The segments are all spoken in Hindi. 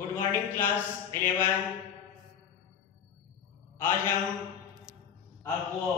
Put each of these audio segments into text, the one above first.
Good morning class 11। आज हम आपको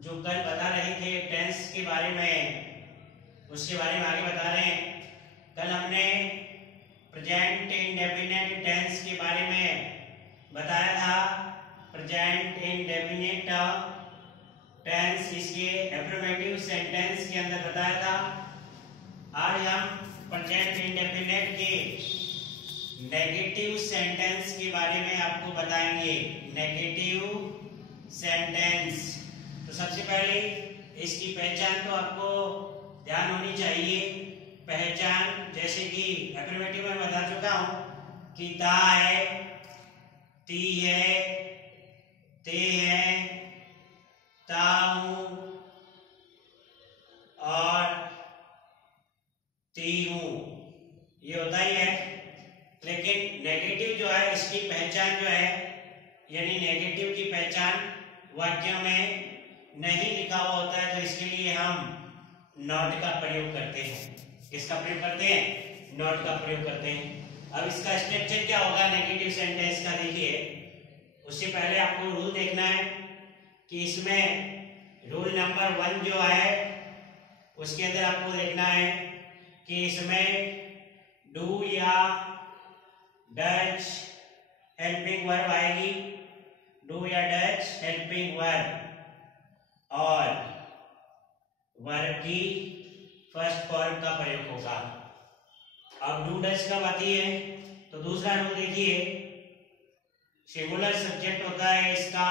जो कल बता रहे थे टेंस के बारे में उसके बारे में आगे बता रहे हैं। कल हमने प्रेजेंट इंडेफिनिट टेंस के बारे में बताया था। प्रेजेंट इंडेफिनिट टेंस इसके एफर्मेटिव सेंटेंस के अंदर बताया था। आज हम प्रेजेंट इंडेफिनिट के नेगेटिव सेंटेंस के बारे में आपको बताएंगे। नेगेटिव सेंटेंस, तो सबसे पहले इसकी पहचान तो आपको ध्यान होनी चाहिए। पहचान जैसे कि एफर्मेटिव में बता चुका हूं कि ता है, ती है, ते है, ता हूं और ती हूं, ये होता ही है। लेकिन नेगेटिव जो है इसकी पहचान जो है, यानी नेगेटिव की पहचान वाक्यों में नहीं लिखा हुआ होता है, तो इसके लिए हम नॉट का प्रयोग करते हैं। किसका प्रयोग करते हैं? नॉट का प्रयोग करते हैं। अब इसका स्ट्रक्चर क्या होगा नेगेटिव सेंटेंस का, देखिए। उससे पहले आपको रूल देखना है कि इसमें रूल नंबर 1 जो है उसके अंदर आपको देखना है कि इसमें डू या डच हेल्पिंग वर्ब आएगी। डू या डच हेल्पिंग वर्ब और वर्ब की फर्स्ट फॉर्म का प्रयोग होगा। अब डू डच कब आती है, तो दूसरा रूल देखिए। सिंगुलर सब्जेक्ट होता है इसका,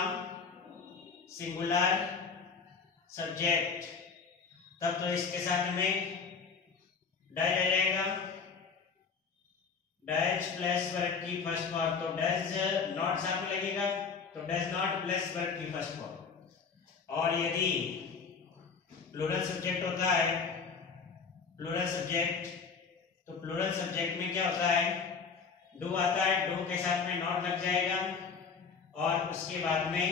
सिंगुलर सब्जेक्ट, तब तो इसके साथ में डज आ जाएगा। डज प्लस वर्ब की फर्स्ट फॉर्म, तो डज नॉट साथ में लगेगा, तो डज नॉट प्लस वर्ब की फर्स्ट फॉर्म। और यदि प्लूरल सब्जेक्ट होता है, प्लूरल सब्जेक्ट, तो प्लूरल सब्जेक्ट में क्या होता है, डू आता है, डू के साथ में नॉट लग जाएगा और उसके बाद में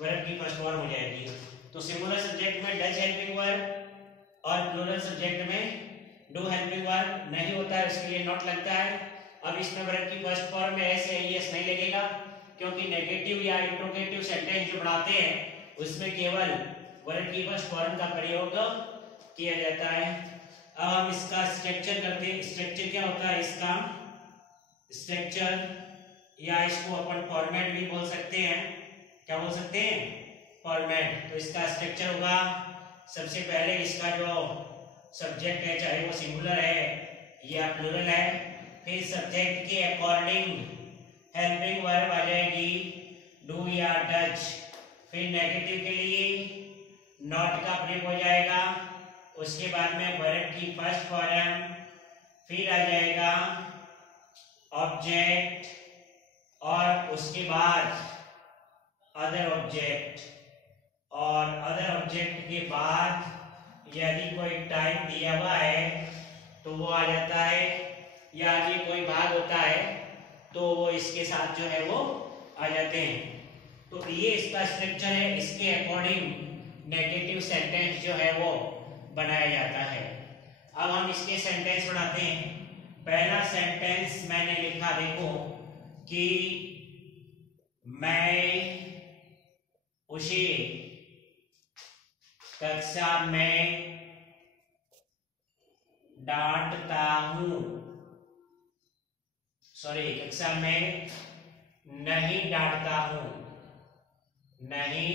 वर्ब की फर्स्ट फॉर्म हो जाएगी। तो सिंगुलर सब्जेक्ट में डज हेल्पिंग वर्ब और प्लूरल सब्जेक्ट में डू हेल्पिंग वर्ब नहीं होता है, उसके लिए नॉट लगता है। अब इसमें वर्ब की फर्स्ट फॉर्म में एस या ईएस नहीं लगेगा, क्योंकि नेगेटिव या इंट्रोगेटिव सेंटेंस जो बनाते हैं उसमें केवल वर्ब की फर्स्ट फॉर्म का प्रयोग किया जाता है। अब हम इसका स्ट्रक्चर करते हैं। स्ट्रक्चर क्या होता है इसका? स्ट्रक्चर, या इसको अपन फॉर्मेट भी बोल सकते हैं। क्या बोल सकते हैं? फॉर्मेट। तो इसका स्ट्रक्चर होगा, सबसे पहले इसका जो सब्जेक्ट है, चाहे वो सिंगुलर है या प्लूरल है, फिर सब्जेक्ट के अकॉर्डिंग हेल्पिंग वर्ब आ जाएगी, डू या डच। फिर नेगेटिव के लिए नॉट का प्रयोग हो जाएगा, उसके बाद में वर्ब की फर्स्ट फॉर्म, फिर आ जाएगा ऑब्जेक्ट और उसके बाद अदर ऑब्जेक्ट, और अदर ऑब्जेक्ट के बाद यदि कोई टाइम दिया हुआ है तो वो आ जाता है, या यदि कोई भाग होता है तो वो इसके साथ जो है वो आ जाते हैं। तो ये इसका स्ट्रक्चर है, इसके अकॉर्डिंग नेगेटिव सेंटेंस जो है वो बनाया जाता है। अब हम इसके सेंटेंस बनाते हैं। पहला सेंटेंस मैंने लिखा, देखो, कि मैं उसे कक्षा में डांटता हूं। सॉरी, कक्षा में नहीं डांटता हूं, नहीं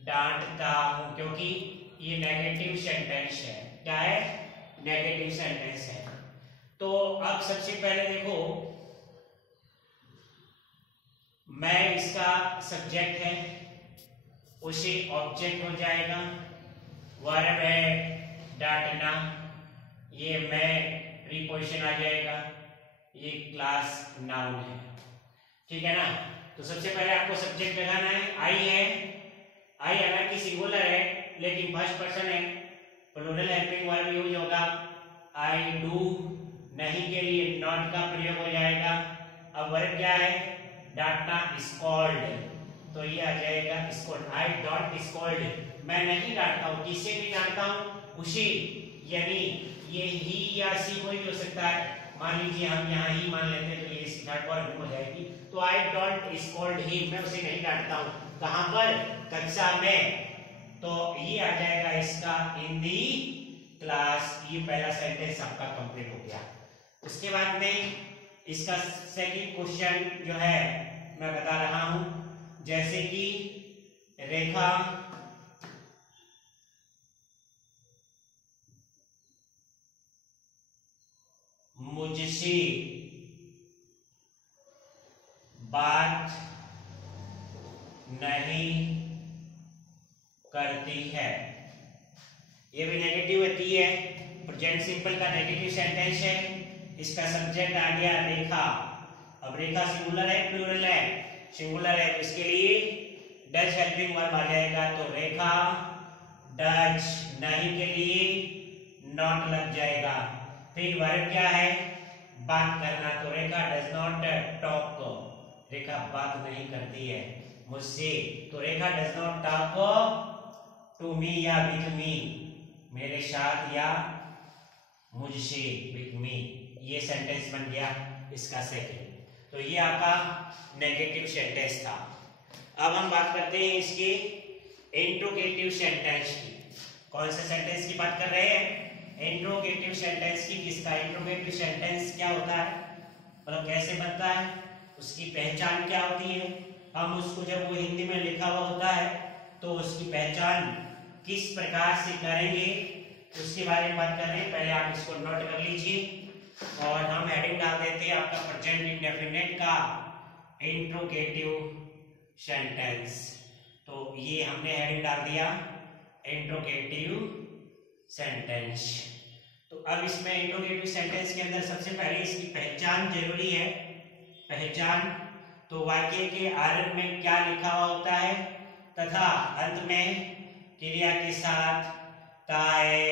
डांटता हूं, क्योंकि ये नेगेटिव सेंटेंस है। क्या है? नेगेटिव सेंटेंस है। तो अब सबसे पहले देखो, मैं इसका सब्जेक्ट है, उसे ऑब्जेक्ट हो जाएगा, वर्ब है डांटना, ये मैं प्रीपोजिशन आ जाएगा, ये क्लास नाउन है। ठीक है ना? तो सबसे पहले आपको सब्जेक्ट लगाना है। आई है, आई हालांकि सिंगुलर है लेकिन फर्स्ट पर्सन है, प्लूरल हेल्पिंग वर्ब यूज होगा। आई डू, नहीं के लिए नॉट का प्रयोग हो जाएगा। अब वर्ब क्या है? डांटना, स्कॉल्ड, तो ये आ जाएगा स्कॉल्ड। आई डोंट स्कॉल्ड, मैं नहीं डांटता हूं। किसे भी डांटता हूं? उसे, यानी ये ही या सी कोई भी हो सकता है। मान लीजिए हम यहाँ ही मान लेते हैं, तो ये इसकी थर्ड फॉर्म हो जाएगी। तो आई डोंट स्कोल्ड हिम, मैं उसे नहीं डांटता हूँ। कहाँ पर? कक्षा में। तो ये आ जाएगा इसका इन दी क्लास। ये पहला सेंटेंस आपका कंप्लीट हो गया। उसके बाद में इसका सेकंड क्वेश्चन जो है मैं बता रहा हूं, जैसे कि रेखा मुझसे बात नहीं करती है। ये भी नेगेटिव होती है, प्रेजेंट सिंपल का नेगेटिव सेंटेंस है। इसका सब्जेक्ट आ गया रेखा। अब रेखा सिंगुलर है प्लूरल है? सिंगुलर है, तो इसके लिए डज हेल्पिंग वर्ब आ जाएगा। तो रेखा डज, नहीं के लिए नॉट लग जाएगा। फिर वर्ब क्या है? बात करना। तो Rekha does not talk, Rekha बात नहीं करती है मुझसे। तो Rekha does not talk to me या विथ मी, मेरे साथ या मुझसे, विथ मी। ये सेंटेंस बन गया इसका सेकंड। तो ये आपका नेगेटिव सेंटेंस था। अब हम बात करते हैं इसके इंट्रोगेटिव सेंटेंस की। कौन से सेंटेंस की बात कर रहे हैं? इंट्रोगेटिव सेंटेंस की। किसका इंट्रोगेटिव सेंटेंस क्या होता है, मतलब कैसे बनता है, उसकी पहचान क्या होती है। हम उसको जब वो हिंदी में लिखा हुआ होता है तो उसकी पहचान किस प्रकार से करेंगे, उसके बारे में बात कर रहे हैं। पहले आप इसको नोट कर लीजिए और हम हेडिंग डाल देते हैं आपका प्रेजेंट इंडेफिनिट का इंट्रोगेटिव सेंटेंस। तो ये हमने हेडिंग डाल दिया इंट्रोगेटिव सेंटेंस। तो अब इसमें इंट्रोगेटिव सेंटेंस के अंदर सबसे पहले इसकी पहचान जरूरी है। पहचान, तो वाक्य के आरंभ में क्या लिखा हुआ होता है तथा अंत में क्रिया के साथ ताए,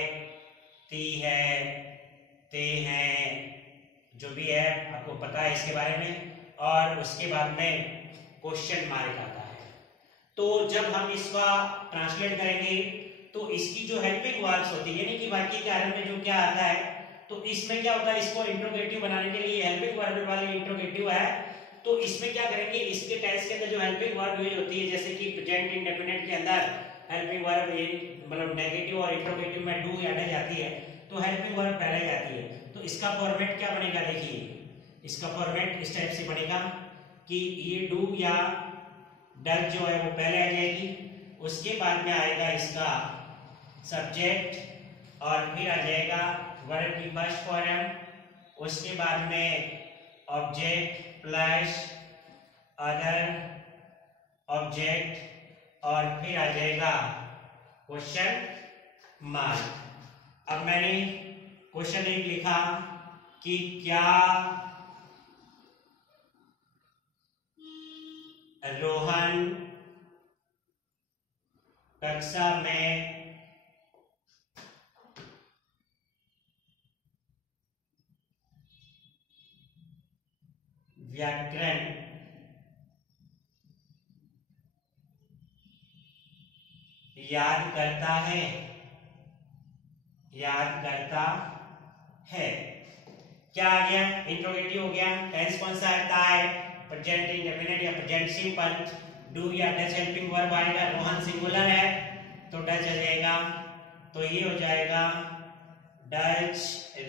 ती है, ते हैं, जो भी है आपको पता है इसके बारे में। और उसके बाद में क्वेश्चन मार्क आता है। तो जब हम इसका ट्रांसलेट करेंगे तो इसकी जो हेल्पिंग वर्ब्स होती है, यानी कि वाक्य के आरंभ में जो क्या आता है, तो इसमें क्या होता है, इसको इंट्रोगेटिव बनाने के लिए हेल्पिंग वर्ब वाली इंट्रोगेटिव है। तो इसमें क्या करेंगे, इसके टेंस के अंदर जो हेल्पिंग वर्ब यूज होती है, जैसे कि प्रेजेंट इंडेफिनिट के अंदर हेल्पिंग वर्ब मतलब नेगेटिव और इंट्रोगेटिव में डू या डज आती है, तो हेल्पिंग वर्ब पहले जाती है। तो इसका फॉर्मेट क्या बनेगा, देखिए इसका फॉर्मेट इस टाइप से बनेगा कि ये डू या डज जो है वो पहले आ जाएगी, उसके बाद में आएगा इसका सब्जेक्ट और फिर आ जाएगा वर्ब की फर्स्ट फॉर्म, उसके बाद में ऑब्जेक्ट प्लस अदर ऑब्जेक्ट और फिर आ जाएगा क्वेश्चन मार्क। अब मैंने क्वेश्चन एक लिखा कि क्या रोहन कक्षा में व्याकरण याद करता है, याद करता है। क्या आ गया, इंट्रोगेटिव हो गया। टेंस कौन सा आता है, प्रेजेंट इंडेफिनिट या प्रेजेंट सिंपल। डू या डज हेल्पिंग वर्ब आएगा, रोहन सिंगुलर है तो डज आ जाएगा। तो ये हो जाएगा डज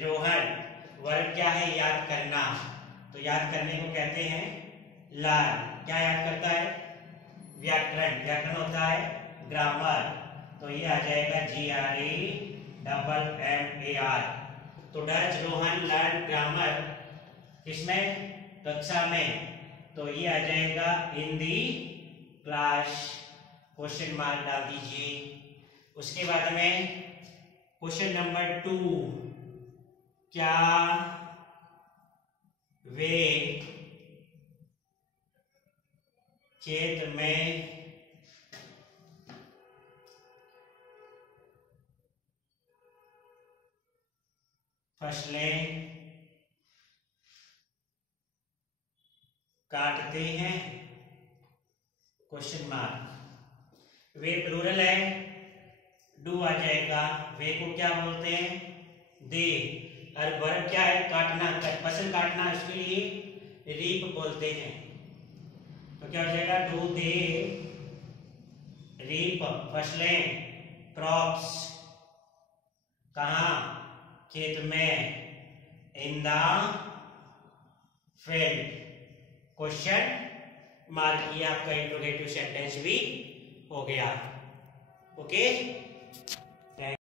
रोहन। वर्ब क्या है, याद करना। तो याद करने को कहते हैं लर्न। क्या याद करता है, व्याकरण। व्याकरण होता है ग्रामर। तो ये आ जाएगा GRAMMAR। तो डज रोहन लर्न ग्रामर किसमें, कक्षा में। तो ये आ जाएगा इन दी क्लास, क्वेश्चन मार्क डाल दीजिए। उसके बाद में क्वेश्चन नंबर 2, क्या वे खेत में फसलें काटते हैं, क्वेश्चन मार्क। वे प्लूरल है, डू आ जाएगा। वे को क्या बोलते हैं, दे। और वर्ब क्या है? काटना, फसल काटना, उसके लिए रीप बोलते हैं। तो क्या हो जाएगा? डू दे रीप, फसलें, क्रॉप्स, कहाँ? खेत में, in the field. Question mark, ये आपका इंट्रोगेटिव सेंटेंस भी हो गया। ओके।